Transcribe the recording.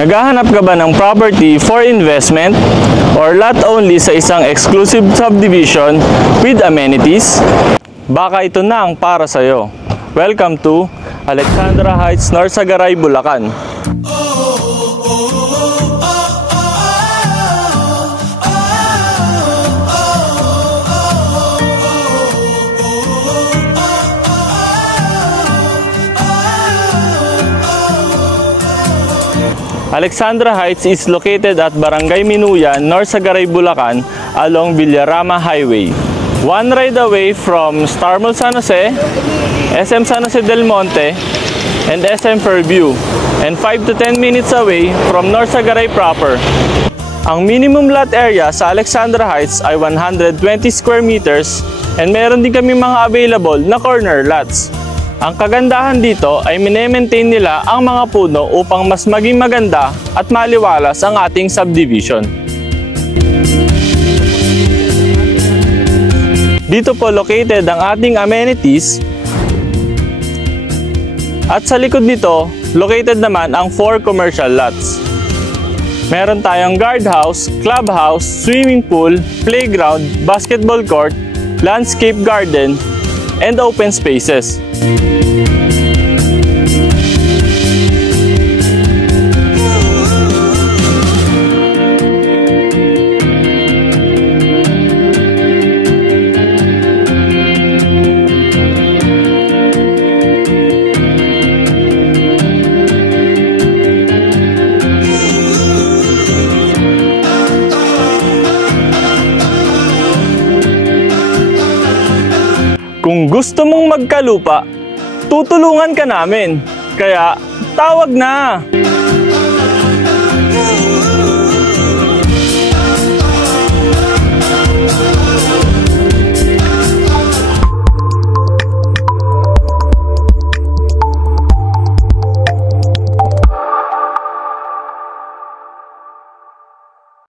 Naghahanap ka ba ng property for investment or lot only sa isang exclusive subdivision with amenities? Baka ito na ang para sa'yo. Welcome to Alexandra Heights, Norsagaray, Bulacan. Alexandra Heights is located at Barangay Minuyan, Norsagaray, Bulacan along Villarama Highway. One ride away from Star Mall San Jose, SM San Jose del Monte, and SM Fairview, and 5 to 10 minutes away from Norsagaray proper. Ang minimum lot area sa Alexandra Heights ay 120 square meters and meron din kami mga available na corner lots. Ang kagandahan dito ay mine-maintain nila ang mga puno upang mas maging maganda at maliwalas ang ating subdivision. Dito po located ang ating amenities at sa likod nito located naman ang 4 commercial lots. Meron tayong guardhouse, clubhouse, swimming pool, playground, basketball court, landscape garden, and open spaces. Kung gusto mong magkalupa, tutulungan ka namin. Kaya tawag na!